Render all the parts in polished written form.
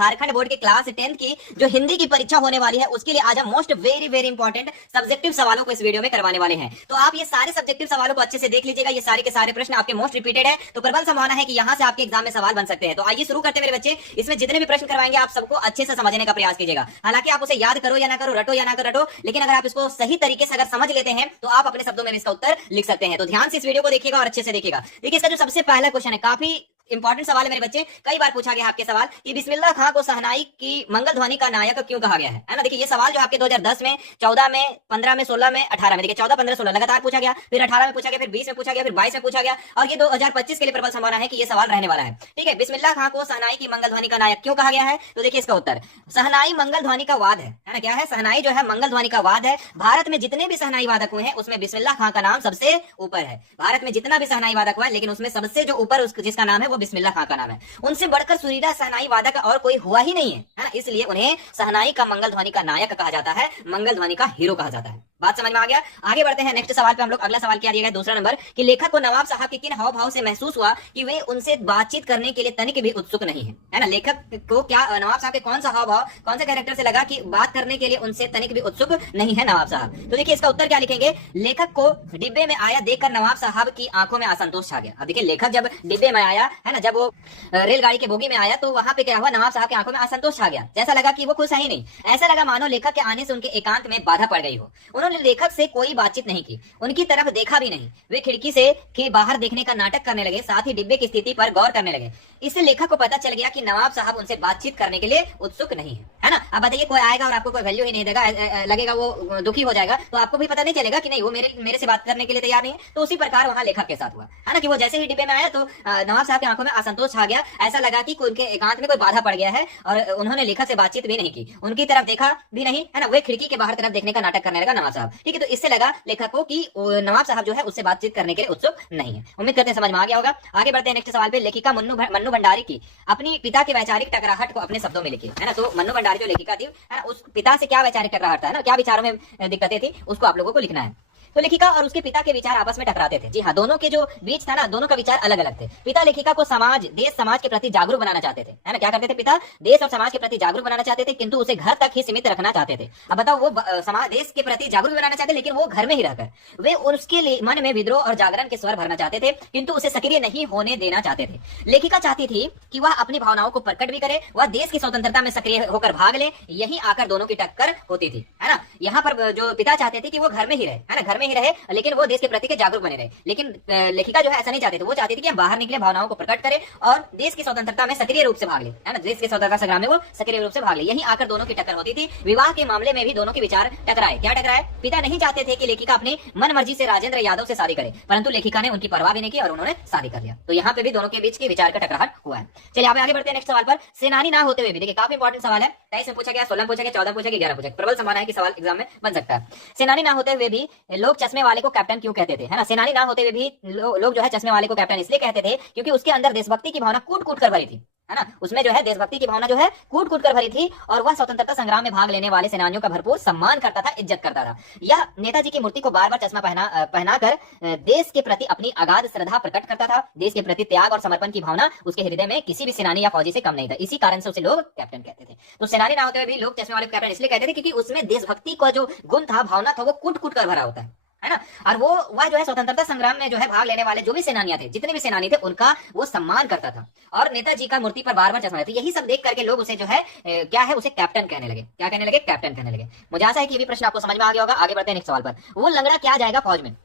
Jharkhand board के class 10 की जो हिंदी की परीक्षा होने वाली है उसके लिए आज हम most very very important subjective सवालों को इस वीडियो में करवाने वाले हैं। तो आप ये सारे सब्जेक्टिव सवालों को अच्छे से देख लीजिएगा। ये सारे के सारे प्रश्न आपके मोस्ट रिपीटेड है, तो प्रबल संभावना है कि यहाँ से आपके एग्जाम में सवाल बन सकते हैं। तो आइए शुरू करते हैं मेरे बच्चे। इसमें जितने भी प्रश्न करवाएंगे आप सबको अच्छे से समझने का प्रयास कीजिएगा। हालांकि आप उसे याद करो या ना करो, रटो या ना रटो, लेकिन अगर आप इसको सही तरीके से अगर समझ लेते हैं तो आप अपने शब्दों में इसका उत्तर लिख सकते हैं। तो ध्यान से इस वीडियो को देखिएगा और अच्छे से देखिएगा। देखिए इसका जो सबसे पहला क्वेश्चन है, काफी इंपॉर्टेंट सवाल है मेरे बच्चे। कई बार पूछा गया आपके सवाल कि बिस्मिल्लाह खां को शहनाई की मंगल ध्वनि का नायक क्यों कहा गया है ना। देखिए ये सवाल जो आपके 2010 में, 14 में, 15 में, 16 में, 18 में, देखिए 14, 15, 16 लगातार पूछा गया, फिर 18 में पूछा गया, फिर 20 में पूछा गया, फिर 22 में पूछा गया, और ये 2025 के लिए प्रबल संभावना है कि ये सवाल रहने वाला है। ठीक है, बिस्मिल्लाह खां को शहनाई की मंगल ध्वनि का नायक क्यों कहा गया है? तो देखिए इसका उत्तर, शहनाई मंगल ध्वनि का वाद है ना। क्या है? शहनाई जो है मंगल ध्वनि का वाद है। भारत में जितने भी शहनाई वादक हुए हैं उसमें बिस्मिल्लाह खां का नाम सबसे ऊपर है। भारत में जितना भी शहनाई वादक हुआ है, लेकिन उसमें सबसे जो ऊपर जिसका नाम है वो बिस्मिल्लाह खां का नाम है। उनसे बढ़कर सुरीला शहनाई वादक और कोई हुआ ही नहीं है, इसलिए उन्हें शहनाई का मंगल ध्वनि का नायक कहा जाता है, मंगल ध्वनि का हीरो कहा जाता है। बात समझ में आ गया? आगे बढ़ते हैं नेक्स्ट सवाल पे हम लोग। अगला सवाल क्या दिया गया? दूसरा नंबर कि लेखक को नवाब साहब के किन हाव भाव से महसूस हुआ कि वे उनसे बातचीत करने के लिए तनिक भी उत्सुक नहीं है ना। लेखक को क्या नवाब साहब के कौन सा हाव भाव, कौन से कैरेक्टर से लगा कि बात करने के लिए उनसे तनिक भी उत्सुक नहीं है नवाब साहब? तो देखिए इसका उत्तर क्या लिखेंगे, लेखक को डिब्बे में आया देखकर नवाब साहब की आंखों में असंतोष छा गया। अब देखिए लेखक जब डिब्बे में आया है ना, जब वो रेलगाड़ी के बोगी में आया तो वहां पे क्या हुआ, नवाब साहब की आंखों में असंतोष छा गया। जैसा लगा कि वो खुश है ही नहीं, ऐसा लगा मानो लेखक के आने से उनके एकांत में बाधा पड़ गई हो। उन्होंने लेखक से कोई बातचीत नहीं की, उनकी तरफ देखा भी नहीं। वे खिड़की से के बाहर देखने का नाटक करने लगे, साथ ही डिब्बे की स्थिति पर गौर करने लगे। इससे लेखक को पता चल गया कि नवाब साहब उनसे बातचीत करने के लिए उत्सुक नहीं है ना। अब बताइए, कोई आएगा और आपको कोई वैल्यू ही नहीं देगा, लगेगा वो दुखी हो जाएगा, तो आपको भी पता नहीं चलेगा कि नहीं वो मेरे से बात करने के लिए तैयार नहीं है। तो उसी प्रकार वहां लेखक के साथ हुआ है ना, कि वो जैसे ही डिब्बे में आया तो नवाब साहब की आंखों में असंतोष छा गया। ऐसा लगा कि उनके एकांत में कोई बाधा पड़ गया है और उन्होंने लेखक से बातचीत भी नहीं की, उनकी तरफ देखा भी नहीं है ना। वे खिड़की के बाहर तरफ देखने का नाटक करने लगा नवाब साहब। ठीक है, तो इससे लगा लेखक को कि नवाब साहब जो है उससे बातचीत करने के लिए उत्सुक नहीं है। उम्मीद करते हैं समझ में आ गया होगा। आगे बढ़ते हैं नेक्स्ट सवाल पे। लेखिका मन्नू भंडारी की अपनी पिता के वैचारिक टकराहट को अपने शब्दों में लिखी है ना। तो मन्नू भंडारी जो लेखिका थी है ना, उस पिता से क्या वैचारिक टकराहट था है ना, क्या विचारों में दिक्कतें थी, उसको आप लोगों को लिखना है। तो लेखिका और उसके पिता के विचार आपस में टकराते थे। जी हाँ, दोनों के जो बीच था ना, दोनों का विचार अलग अलग थे। पिता लेखिका को समाज, देश समाज के प्रति जागरूक बनाना चाहते थे है ना। क्या करते थे पिता? देश और समाज के प्रति जागरूक बनाना चाहते थे, किंतु उसे घर तक ही सीमित रखना चाहते थे। अब बताओ, वो समाज देश के प्रति जागरूक बनाना चाहते, लेकिन वो घर में ही रहकर वे उसके मन में विद्रोह और जागरण के स्वर भरना चाहते थे, किंतु उसे सक्रिय नहीं होने देना चाहते थे। लेखिका चाहती थी कि वह अपनी भावनाओं को प्रकट भी करे, वह देश की स्वतंत्रता में सक्रिय होकर भाग ले। यहीं आकर दोनों की टक्कर होती थी है ना। यहाँ पर जो पिता चाहते थे कि वो घर में ही रहे है ना, घर में ही रहे, लेकिन वो देश के प्रति के जागरूक बने रहे। लेकिन लेखिका जो है ऐसा नहीं चाहते थे, वो चाहती थी कि हम बाहर निकले, भावनाओं को प्रकट करें और देश की स्वतंत्रता में सक्रिय रूप से भाग ले है ना। देश के स्वतंत्रता संग्राम में वो सक्रिय रूप से भाग ले। यहीं आकर दोनों की टक्कर होती थी। विवाह के मामले में भी दोनों के विचार टकराए। क्या टकराए? पिता नहीं चाहते थे कि लेखिका अपनी मन मर्जी से राजेंद्र यादव से शादी करे, परंतु लेखिका ने उनकी परवाह भी नहीं की और उन्होंने शादी कर लिया। तो यहाँ पे भी दोनों के बीच के विचार का टकराहट हुआ है। चलिए आगे बढ़ते हैं नेक्स्ट सवाल पर। सेनानी ना होते हुए भी, देखिए काफी इंपॉर्टेंट सवाल है। 23 में पूछा गया, 16 में पूछा गया, 14 में पूछा गया, 11 पूछा गया। प्रबल संभावना है कि सवाल एग्जाम में बन सकता है। सेनानी ना होते हुए भी लोग चश्मे वाले को कैप्टन क्यों कहते थे है ना। सेनानी ना होते हुए भी लोग जो है चश्मे वाले को कैप्टन इसलिए कहते थे क्योंकि उसके अंदर देशभक्ति की भावना कूट कूट कर भरी थी है ना। उसमें जो है देशभक्ति की भावना जो है कूट कूट कर भरी थी और वह स्वतंत्रता संग्राम में भाग लेने वाले सेनानियों का भरपूर सम्मान करता था, इज्जत करता था। यह नेताजी की मूर्ति को बार बार चश्मा पहनाकर देश के प्रति अपनी अगाध श्रद्धा प्रकट करता था। देश के प्रति त्याग और समर्पण की भावना उसके हृदय में किसी भी सेनानी या फौजी से कम नहीं था। इसी कारण से उसे लोग कैप्टन कहते थे। तो सेनानी ना होते हुए भी लोग चश्मे वाले को कैप्टन इसलिए कहते थे क्योंकि उसमें देशभक्ति का जो गुण था, भावना था, वो कूट कूट कर भरा होता है ना। और वह जो है स्वतंत्रता संग्राम में जो है भाग लेने वाले जो भी सेनानियां थे, जितने भी सेनानी थे, उनका वो सम्मान करता था और नेताजी का मूर्ति पर बार बार चश्मा। तो यही सब देख करके लोग उसे जो है क्या है, उसे कैप्टन कहने लगे। क्या कहने लगे? कैप्टन कहने लगे। मुझे आशा है कि ये भी प्रश्न आपको समझ में आ गया होगा। आगे बढ़ते हैं नेक्स्ट सवाल पर। वो लंगड़ा क्या जाएगा फौज में?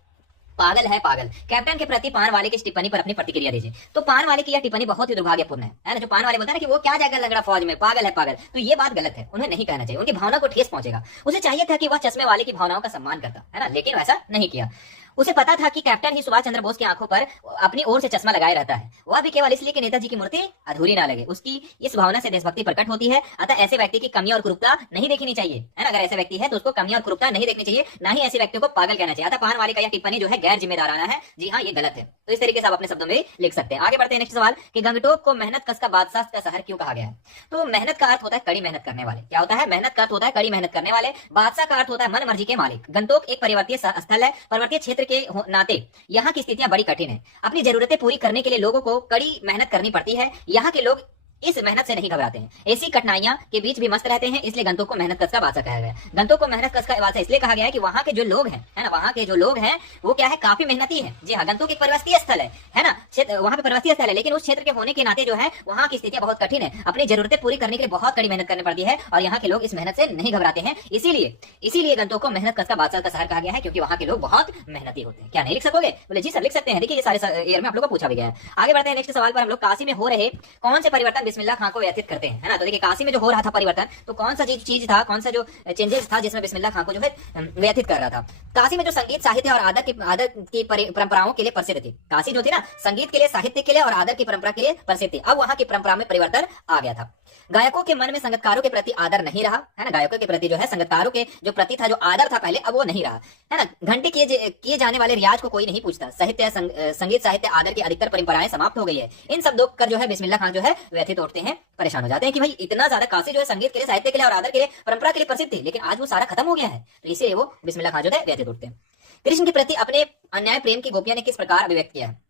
पागल है पागल। कैप्टन के प्रति पान वाले की टिप्पणी पर अपनी प्रतिक्रिया दीजिए। तो पान वाले की यह टिप्पणी बहुत ही दुर्भाग्यपूर्ण है ना। जो पान वाले बोलता है ना कि वो क्या जाएगा लंगड़ा फौज में, पागल है पागल, तो ये बात गलत है, उन्हें नहीं कहना चाहिए, उनकी भावना को ठेस पहुंचेगा। उसे चाहिए था कि वह चश्मे वाले की भावनाओं का सम्मान करता है ना, लेकिन वैसा नहीं किया। उसे पता था कि कैप्टन ही सुभाष चंद्र बोस की आंखों पर अपनी ओर से चश्मा लगाए रहता है, वह भी केवल इसलिए कि नेताजी की मूर्ति अधूरी ना लगे। उसकी इस भावना से देशभक्ति प्रकट होती है। अतः ऐसे व्यक्ति की कमी और कुरूपता नहीं देखनी चाहिए है ना। अगर ऐसे व्यक्ति है तो उसको कमी और कुरूपता नहीं देखनी चाहिए, ना ही ऐसे व्यक्तियों को पागल कहना चाहिए। अतः पान वाले का यह टिप्पणी जो है गैर जिम्मेदाराना है। जी हाँ, ये गलत है। तो इस तरीके से आप अपने शब्दों में लिख सकते हैं। आगे बढ़ते हैं नेक्स्ट सवाल कि गंगटोक को मेहनत कश का बादशाह का शहर क्यों कहा गया है? तो मेहनत का अर्थ होता है कड़ी मेहनत करने वाले। क्या होता है? मेहनत का अर्थ होता है कड़ी मेहनत करने वाले। बादशाह का अर्थ होता है मन मर्जी के मालिक। गंगटोक एक पर्वतीय स्थल है। पर्वतीय क्षेत्र के नाते यहाँ की स्थितियां बड़ी कठिन है। अपनी जरूरतें पूरी करने के लिए लोगों को कड़ी मेहनत करनी पड़ती है। यहाँ के लोग इस मेहनत से नहीं घबराते हैं। ऐसी कठिनाइयां के बीच भी मस्त रहते हैं, इसलिए गंतोक को मेहनत कश का बादशाह कहा गया है। गंतोक को मेहनत कश का बादशाह इसलिए कहा गया है कि वहां के जो लोग हैं, है ना, वहां के जो लोग हैं वो क्या है, काफी मेहनती है। जी हाँ, गंतोक एक पर्वतीय स्थल है ना, वहां पे पर्वतीय स्थल है, लेकिन उस क्षेत्र के होने के नाते जो है वहां की स्थितियां बहुत कठिन है। अपनी जरूरतें पूरी करने के लिए बहुत कड़ी मेहनत करनी पड़ती है और यहाँ के लोग इस मेहनत से नहीं घबराते हैं। इसीलिए गंतोक को मेहनत कश का बादशाह का शहर कहा गया है, क्योंकि वहां के लोग बहुत मेहनती होते हैं। क्या नहीं लिख सकोगे? बोले जी सर लिख सकते हैं। देखिए ये सारे ईयर में आप लोग को पूछा भी गया है। आगे बढ़ते हैं नेक्स्ट सवाल पर। हम लोग काशी में हो रहे कौन से परिवर्तन बिस्मिल्लाह खां को व्यतीत करते हैं, है ना। तो देखिए काशी में जो हो रहा था परिवर्तन, तो कौन सा चीज था, कौन सा जो चेंजेस था जिसमें बिस्मिल्लाह खां को जो है व्यतीत कर रहा था। काशी में जो संगीत साहित्य और आदर की परंपराओं के लिए प्रसिद्ध थी। काशी जो थी ना, संगीत के लिए, साहित्य के लिए और आदर की परंपरा के लिए प्रसिद्ध थी। अब वहां की परंपरा में परिवर्तन आ गया था। गायकों के मन में संगीतकारों के प्रति आदर नहीं रहा, है ना। गायकों के प्रति जो है संगीतकारों के जो प्रति था, जो आदर था पहले, अब वो नहीं रहा, है ना। घंटे किए जाने वाले रियाज को कोई नहीं पूछता। संगीत साहित्य आदर की अधिकतर परंपराएं समाप्त हो गई है। इन शब्दों कर जो है बिस्मिल्लाह खां जो है व्यथित उठते हैं, परेशान हो जाते हैं कि भाई इतना ज्यादा काशी जो है संगीत के लिए, साहित्य के लिए और आदर के लिए, परंपरा के लिए प्रसिद्ध थी, लेकिन आज वो सारा खत्म हो गया है। तो इसीलिए वो बिस्मिल्लाह खां जो है व्यथित उठते हैं। कृष्ण के प्रति अपने अन्याय प्रेम की गोपियां ने किस प्रकार अभिव्यक्त किया है?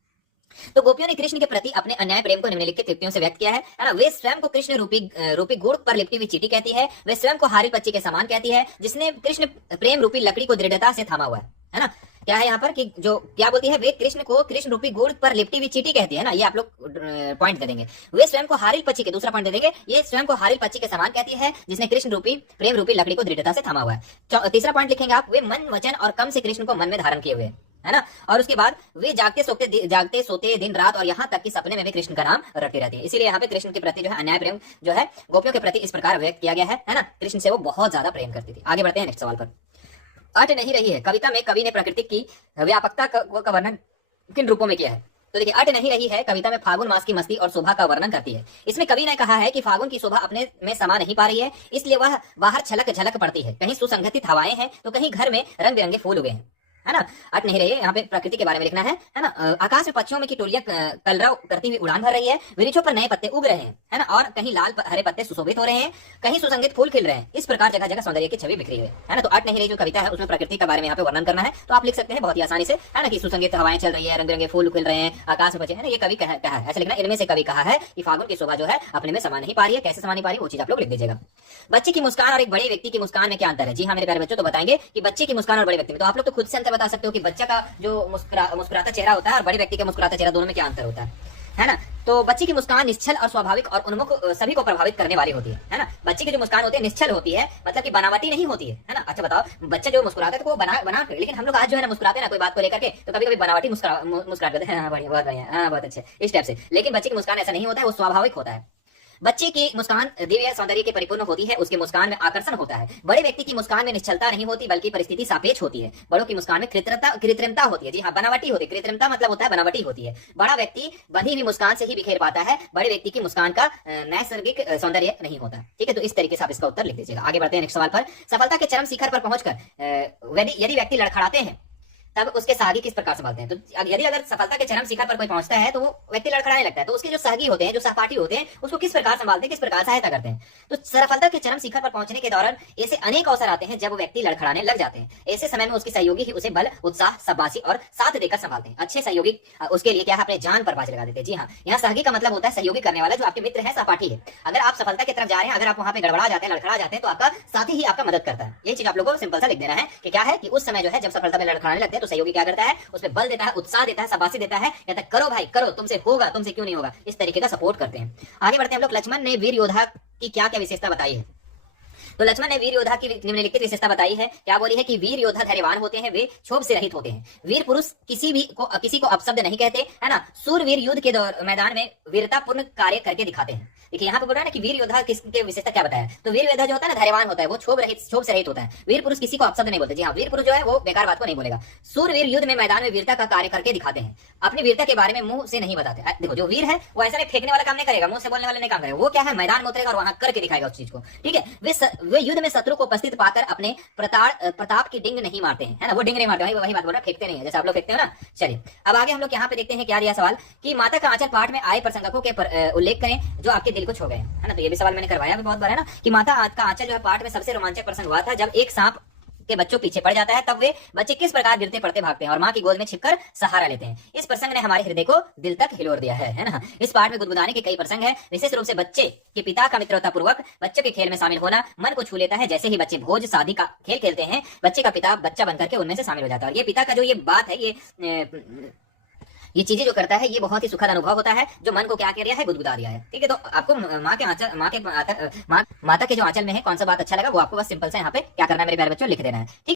तो गोपियों ने कृष्ण के प्रति अपने अन्याय प्रेम को निम्नलिखित युक्तियों से व्यक्त किया है ना। वे स्वयं को कृष्ण रूपी गुड़ पर लिपटी हुई चींटी कहती है। वे स्वयं को हारिल पक्षी के समान कहती है, जिसने कृष्ण प्रेम रूपी लकड़ी को दृढ़ता से थामा हुआ है ना। क्या है यहाँ पर कि जो क्या बोलती है, वे कृष्ण को कृष्ण रूपी गुड़ पर लिपटी हुई चींटी कहती है ना। ये आप लोग पॉइंट दे देंगे। वे स्वयं को हारिल पक्षी के, दूसरा पॉइंट दे देंगे, ये स्वयं को हारिल पक्षी के समान कहती है, जिसने कृष्ण रूपी प्रेम रूपी लकड़ी को दृढ़ता से थामा हुआ है। तीसरा पॉइंट लिखेंगे आप, वे मन वचन और कम से कृष्ण को मन में धारण किए हुए, है ना। और उसके बाद वे जागते सोते दिन रात और यहाँ तक कि सपने में भी कृष्ण का नाम रटती रहती है। इसीलिए यहाँ पे कृष्ण के प्रति जो है अन्याय प्रेम जो है गोपियों के प्रति इस प्रकार व्यक्त किया गया है ना। कृष्ण से वो बहुत ज्यादा प्रेम करती थी। आगे बढ़ते हैं नेक्स्ट सवाल पर। अट नहीं रही है कविता में कवि ने प्रकृति की व्यापकता का वर्णन किन रूपों में किया है? तो देखिए, अट नहीं रही है कविता में फागुन मास की मस्ती और शोभा का वर्णन करती है। इसमें कवि ने कहा है कि फागुन की शोभा अपने में समा नहीं पा रही है, इसलिए वह बाहर छलक झलक पड़ती है। कहीं सुसंगठित हवाएं हैं तो कहीं घर में रंग बिरंगे फूल उगे हैं, है ना। अट नहीं रही है, यहाँ पे प्रकृति के बारे में लिखना है ना। आकाश में पक्षियों में की टोलियां कलरव करती हुई उड़ान भर रही है। वृक्षों पर नए पत्ते उग रहे हैं, है ना, और कहीं लाल हरे पत्ते सुशोभित हो रहे हैं, कहीं सुसंगीत फूल खिल रहे हैं। इस प्रकार जगह जगह सौंदर्य की छवि बिखरी है ना। तो अट नहीं रही जो कविता है उसमें प्रकृति के बारे में यहाँ पे वर्णन करना है, तो आप लिख सकते हैं बहुत ही आसानी से, है ना, कि सुसंगीत हवाएं चल रही है, रंग बिरंगे फूल खिल रहे हैं, आकाश में पक्षी, है ना। ये कवि कहा है, ऐसे लिखना। इनमें से कवि कहा है कि फागुन की शोभा जो है अपने में समा नहीं पा रही है। कैसे समा नहीं पा रही है वो चीज आप लोग लिख दीजिएगा। बच्चे की मुस्कान और एक बड़े व्यक्ति की मुस्कान में क्या अंतर है? जी हाँ मेरे प्यारे बच्चों, तो बताएंगे कि बच्चे की मुस्कान और बड़े व्यक्ति में, तो आप लोग तो खुद से अंतर बता सकते हो कि बच्चा का जो मुस्कुराता चेहरा होता है और बड़े व्यक्ति का मुस्कुराता चेहरा, दोनों में क्या अंतर होता है ना। तो बच्चे की मुस्कान निश्चल और स्वाभाविक और उन्मुख सभी को प्रभावित करने वाली होती है ना। बच्चे की जो मुस्कान होती है निश्चल होती है, मतलब कि बनावटी नहीं होती है ना। अच्छा बताओ, बच्चा जो मुस्कुराता है तो वो बना, लेकिन हम लोग आज जो है ना मुस्कुराते हैं ना कोई बात को लेकर के, तो कभी कभी बनावटी मुस्कुरा करते हैं। हाँ बढ़िया, बहुत बढ़िया, हाँ बहुत अच्छे, इस टाइप से। लेकिन बच्चे की मुस्कान ऐसा नहीं होता है, वो स्वाभाविक होता है। बच्चे की मुस्कान दिव्य सौंदर्य के परिपूर्ण होती है, उसकी मुस्कान में आकर्षण होता है। बड़े व्यक्ति की मुस्कान में निश्चलता नहीं होती, बल्कि परिस्थिति सापेक्ष होती है। बड़ों की मुस्कान में कृत्रिमता होती है। जी हाँ, बनावटी होती है। कृत्रिमता मतलब होता है बनावटी होती है। बड़ा व्यक्ति बंधी हुई मुस्कान से ही बिखेर पाता है, बड़े व्यक्ति की मुस्कान का नैसर्गिक सौंदर्य नहीं होता। ठीक है, तो इस तरीके से आप इसका उत्तर लिख दीजिएगा। आगे बढ़ते हैं नेक्स्ट सवाल पर। सफलता के चरम शिखर पर पहुंचकर यदि व्यक्ति लड़खड़ाते हैं तब उसके सहयोगी किस प्रकार संभालते हैं? तो यदि अगर सफलता के चरम शिखर पर कोई पहुंचता है तो वो व्यक्ति लड़खड़ाने लगता है, तो उसके जो सहयोगी होते हैं, जो सहपाठी होते हैं, उसको किस प्रकार संभालते हैं, किस प्रकार सहायता करते हैं? तो सफलता के चरम शिखर पर पहुंचने के दौरान ऐसे अनेक अवसर आते हैं जब वो व्यक्ति लड़खड़ाने लग जाते हैं। ऐसे समय में उसके सहयोगी ही उसे बल, उत्साह, शाबाशी और साथ देकर संभालते हैं। अच्छे सहयोगी उसके लिए क्या है, अपने जान पर बाजी लगा देते हैं। जी हाँ, यहाँ सहयोगी का मतलब होता है सहयोगी करने वाला, जो आपके मित्र है, सहपाठी है। अगर आप सफलता की तरफ जा रहे हैं, अगर आप वहां पे गड़बड़ा जाते हैं, लड़खड़ा जाते हैं, तो आपका साथी ही आपका मदद करता है। ये चीज आप लोगों को सिंपल सा लिख देना है कि क्या है कि उस समय जो है जब सफलता में लड़खड़ाने लगते हैं तो सहयोगी क्या करता है, उसमें बल देता है, उत्साह देता है, शाबाशी देता है, कहता है करो भाई करो, तुमसे होगा, तुमसे क्यों नहीं होगा, इस तरीके का सपोर्ट करते हैं। आगे बढ़ते हैं हम लोग। लक्ष्मण ने वीर योद्धा की क्या क्या विशेषता बताई है? तो लक्ष्मण ने वीर योद्धा की निम्नलिखित विशेषता बताई है। क्या बोली है कि वीर योद्धा धैर्यवान होते हैं, वे क्षोभ से रहित होते हैं। वीर पुरुष किसी को अपशब्द नहीं कहते, है ना। सूरवीर युद्ध के मैदान में वीरतापूर्ण कार्य करके दिखाते हैं। देखिए यहाँ पे बोल रहा है ना कि वीर योद्धा किसके विशेषता क्या बताया। तो वीर योद्धा जो होता है ना, धैर्यवान होता है, वो क्षोभ से रहित होता है। वीर पुरुष किसी को अपशब्द नहीं बोलते। जी हाँ, वीर पुरुष जो है वो बेकार बात को नहीं बोलेगा। सूरवीर युद्ध में मैदान में वीरता का कार्य करके दिखाते हैं, अपनी वीरता के बारे में मुंह से नहीं बताते। देखो जो वीर है वो ऐसा नहीं फेंकने वाला काम नहीं करेगा, मुंह से बोलने वाले नहीं काम करेगा, वो क्या है मैदान में उतरेगा और वहां करके दिखाएगा उस चीज को। ठीक है, वे युद्ध में शत्रु को उपस्थित पाकर अपने प्रताप की डिंग नहीं मारते हैं, है ना। वो डिंग नहीं मारते, वही बात बोल रहा, फेंकते नहीं है जैसे आप लोग फेंकते हो ना। चलिए अब आगे हम लोग यहाँ पे देखते हैं क्या दिया सवाल कि माता का आंचल पाठ में आए प्रसंगों के उल्लेख करें जो आपके दिल को छू गए, है ना। तो ये भी सवाल मैंने करवाया भी बहुत बार, है ना, कि माता का आंचल जो है पाठ में सबसे रोमांचक प्रसंग हुआ था जब एक सांप के बच्चों पीछे पड़ जाता है, तब वे बच्चे किस प्रकार गिरते पड़ते भागते हैं और माँ की गोद में छिपकर सहारा लेते हैं। इस प्रसंग ने हमारे हृदय को दिल तक हिलोर दिया है ना। इस पाठ में गुदगुदाने के कई प्रसंग है। विशेष रूप से बच्चे के पिता का मित्रता पूर्वक बच्चों के खेल में शामिल होना मन को छू लेता है। जैसे ही बच्चे भोज शादी का खेल खेलते हैं, बच्चे का पिता बच्चा बनकर के उनमें से शामिल हो जाता है। और ये पिता का जो ये बात है, ये चीजें जो करता है, ये बहुत ही सुखद अनुभव होता है, जो मन को क्या कर दिया है, गुदगुदा दिया है। ठीक है, तो आपको माता के जो आंचल में है कौन सा बात अच्छा लगा, वो आपको बस सिंपल से यहाँ पे क्या करना है मेरे प्यारे बच्चों, लिख देना है। ठीक।